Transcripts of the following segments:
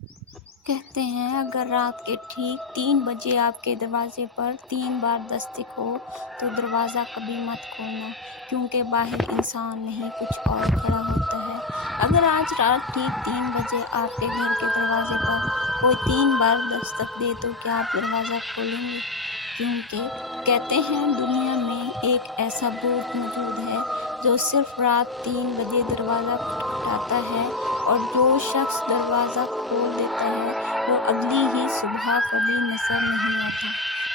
کہتے ہیں اگر رات کے ٹھیک 3 بجے آپ کے دروازے پر 3 بار دستک ہو تو دروازہ کبھی مت کھولنا، کیونکہ باہر انسان نہیں کچھ اور کھڑا ہوتا ہے۔ اگر آج رات ٹھیک 3 بجے آپ کے گھر کے دروازے پر کوئی 3 بار دستک دے تو کیا آپ دروازہ کھولیں گے؟ کیونکہ کہتے ہیں دنیا میں ایک ایسا بھوت موجود ہے جو صرف رات 3 بجے دروازہ کھٹکھٹاتا ہے، اور جو شخص دروازہ کھول دیتا ہے وہ اگلی ہی صبح کبھی نظر نہیں آتا۔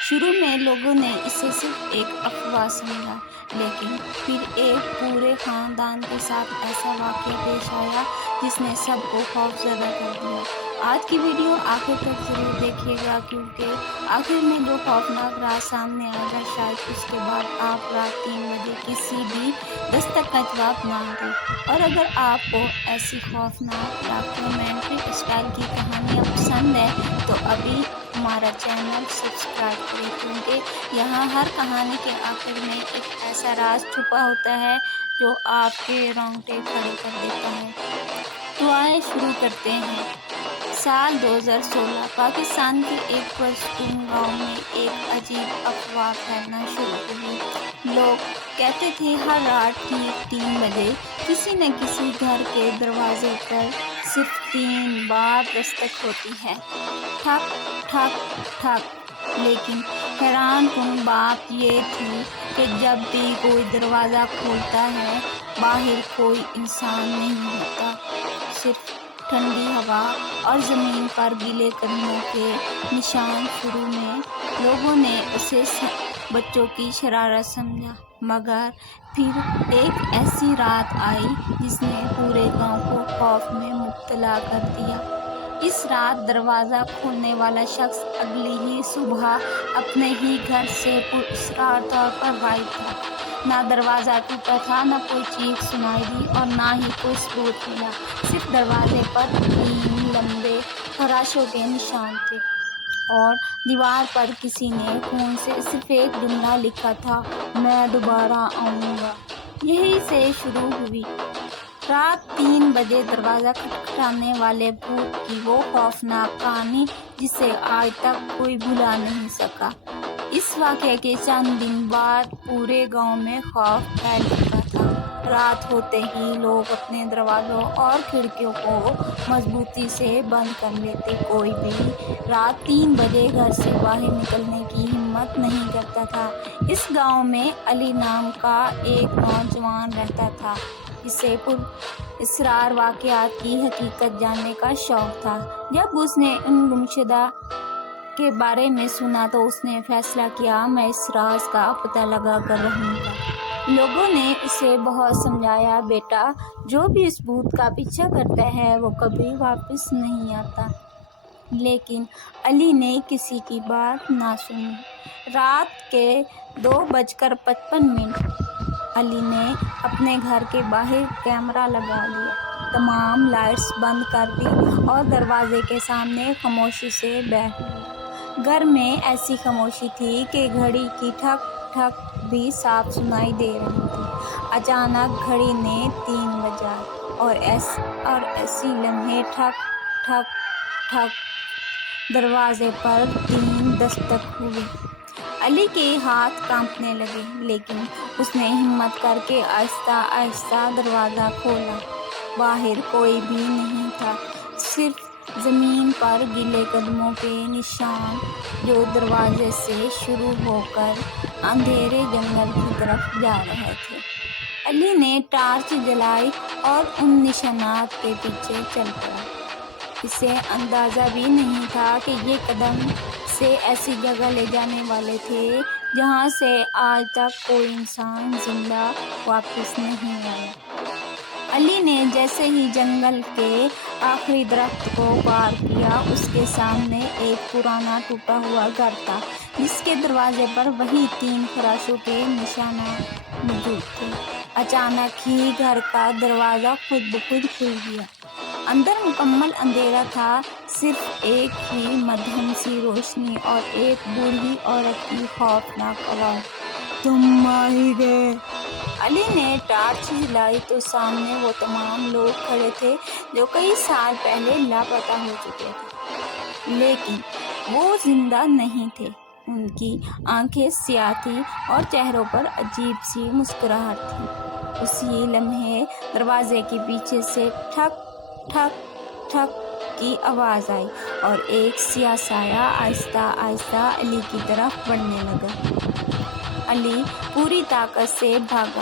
شروع میں لوگوں نے اسے صرف ایک افواہ سمجھا، لیکن پھر ایک پورے خاندان کے ساتھ ایسا واقعہ پیش آیا جس نے سب کو خوفزدہ کر دیا۔ آج کی ویڈیو آخر تک ضرور دیکھیے گا، کیونکہ آخر میں جو خوفناک راز سامنے آئے گا شاید اس کے بعد آپ رات 3 بجے کسی بھی دستک کا جواب نہ دیں۔ اور اگر آپ کو ایسی خوفناک ڈاکیومنٹری اسٹائل کی کہانیاں پسند ہیں تو ابھی ہمارا چینل سبسکرائب کریں، کیونکہ یہاں ہر کہانی کے آخر میں ایک ایسا راز چھپا ہوتا ہے جو آپ کے رونگٹے کھڑے کر دیتا ہے۔ تو آئے شروع کرتے ہیں۔ سال 2016 پاکستان کے ایک پرسکون گاؤں میں ایک عجیب افواہ پھیلنا شروع ہوئی۔ لوگ کہتے تھے ہر رات ٹھیک 3 بجے کسی نہ کسی گھر کے دروازے پر صرف 3 بار دستک ہوتی ہے، ٹھک ٹھک ٹھک۔ لیکن حیران کن بات یہ تھی کہ جب بھی کوئی دروازہ کھولتا ہے باہر کوئی انسان نہیں ہوتا، صرف ٹھنڈی ہوا اور زمین پر گیلے قدموں کے نشان۔ شروع میں لوگوں نے اسے بچوں کی شرارت سمجھا، مگر پھر ایک ایسی رات آئی جس نے پورے گاؤں کو خوف میں مبتلا کر دیا۔ اس رات دروازہ کھولنے والا شخص اگلی ہی صبح اپنے ہی گھر سے پراسرار طور پر غائب تھا۔ نہ دروازہ ٹوٹا تھا، نہ کوئی چیخ سنائی دی اور نہ ہی کوئی ثبوت ملا، صرف دروازے پر 3 لمبے خراشوں کے نشان تھے، اور دیوار پر کسی نے خون سے صرف ایک جملہ لکھا تھا، میں دوبارہ آؤں گا۔ یہیں سے شروع ہوئی رات 3 بجے دروازہ کھٹکھٹانے والے بھوت کی وہ خوفناک کہانی جسے آج تک کوئی بھلا نہیں سکا۔ اس واقعے کے چند دن بعد پورے گاؤں میں خوف پھیل چکا تھا۔ رات ہوتے ہی لوگ اپنے دروازوں اور کھڑکیوں کو مضبوطی سے بند کر لیتے۔ کوئی بھی رات 3 بجے گھر سے باہر نکلنے کی ہمت نہیں کرتا تھا۔ اس گاؤں میں علی نام کا ایک نوجوان رہتا تھا جسے پراسرار واقعات کی حقیقت جاننے کا شوق تھا۔ جب اس نے ان گمشدہ کے بارے میں سنا تو اس نے فیصلہ کیا، میں اس راز کا پتہ لگا کر رہوں گا۔ لوگوں نے اسے بہت سمجھایا، بیٹا جو بھی اس بھوت کا پیچھا کرتا ہے وہ کبھی واپس نہیں آتا، لیکن علی نے کسی کی بات نہ سنی۔ رات کے 2:55 علی نے اپنے گھر کے باہر کیمرہ لگا لیا، تمام لائٹس بند کر دی اور دروازے کے سامنے خاموشی سے بیٹھ گیا۔ گھر میں ایسی خاموشی تھی کہ گھڑی کی ٹھک ٹھک بھی صاف سنائی دے رہی تھی۔ اچانک گھڑی نے 3 بجائی اور اسی لمحے ٹھک ٹھک ٹھک دروازے پر 3 دستک ہوئی۔ علی کے ہاتھ کانپنے لگے، لیکن اس نے ہمت کر کے آہستہ آہستہ دروازہ کھولا۔ باہر کوئی بھی نہیں تھا، صرف زمین پر گیلے قدموں کے نشان جو دروازے سے شروع ہو کر اندھیرے جنگل کی طرف جا رہے تھے۔ علی نے ٹارچ جلائی اور ان نشانات کے پیچھے چل پڑا۔ اسے اندازہ بھی نہیں تھا کہ یہ قدم اسے ایسی جگہ لے جانے والے تھے جہاں سے آج تک کوئی انسان زندہ واپس نہیں آیا۔ علی نے جیسے ہی جنگل کے آخری درخت کو پار کیا، اس کے سامنے ایک پرانا ٹوٹا ہوا گھر تھا جس کے دروازے پر وہی 3 خراشوں کے نشانات موجود تھے۔ اچانک ہی گھر کا دروازہ خود بخود کھل گیا۔ اندر مکمل اندھیرا تھا، صرف ایک ہی مدھم سی روشنی اور ایک بوڑھی عورت کی خوفناک آواز، تم آ ہی گئے۔ علی نے ٹارچ جلائی تو سامنے وہ تمام لوگ کھڑے تھے جو کئی سال پہلے لاپتہ ہو چکے تھے، لیکن وہ زندہ نہیں تھے۔ ان کی آنکھیں سیاہ تھیں اور چہروں پر عجیب سی مسکراہٹ تھی۔ اسی لمحے دروازے کے پیچھے سے ٹھک ٹھک ٹھک کی آواز آئی اور ایک سیاہ سایہ آہستہ آہستہ علی کی طرف بڑھنے لگا۔ علی پوری طاقت سے بھاگا۔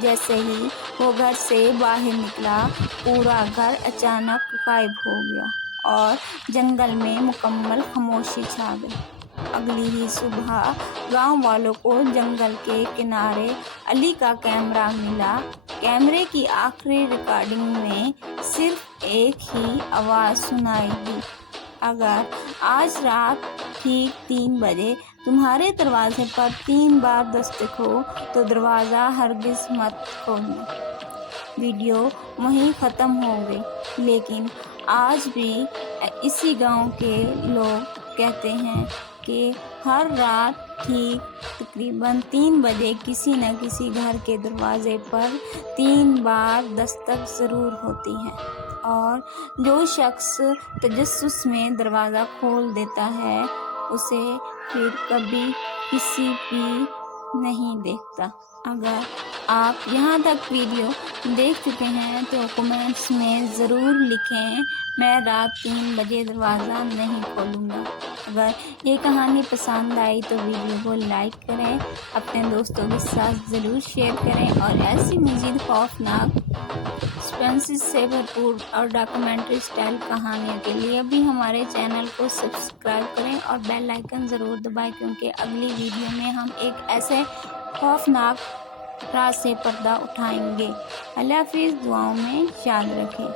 جیسے ہی وہ گھر سے باہر نکلا، پورا گھر اچانک غائب ہو گیا اور جنگل میں مکمل خاموشی چھا گئی۔ اگلی ہی صبح گاؤں والوں کو جنگل کے کنارے علی کا کیمرہ ملا۔ کیمرے کی آخری ریکارڈنگ میں صرف ایک ہی آواز سنائی دی، اگر آج رات ٹھیک 3 بجے تمہارے دروازے پر 3 بار دستک ہو تو دروازہ ہرگز مت کھولنا۔ ویڈیو وہیں ختم ہو گئی، لیکن آج بھی اسی گاؤں کے لوگ کہتے ہیں کہ ہر رات ٹھیک تقریباً 3 بجے کسی نہ کسی گھر کے دروازے پر 3 بار دستک ضرور ہوتی ہے، اور جو شخص تجسس میں دروازہ کھول دیتا ہے اسے پھر کبھی کسی بھی نہیں دیکھتا۔ اگر آپ یہاں تک ویڈیو دیکھ چکے ہیں تو کمنٹس میں ضرور لکھیں میں رات 3 بجے دروازہ نہیں کھولوں گا۔ اگر یہ کہانی پسند آئی تو ویڈیو کو لائک کریں، اپنے دوستوں کے ساتھ ضرور شیئر کریں، اور ایسی مزید خوفناک سسپنس سے بھرپور اور ڈاکیومنٹری اسٹائل کہانیوں کے لیے بھی ہمارے چینل کو سبسکرائب کریں اور بیل آئیکن ضرور دبائیں، کیونکہ اگلی ویڈیو میں ہم ایک ایسے خوفناک راز سے پردہ اٹھائیں گے۔ اللہ حافظ، دعاؤں میں یاد رکھیں۔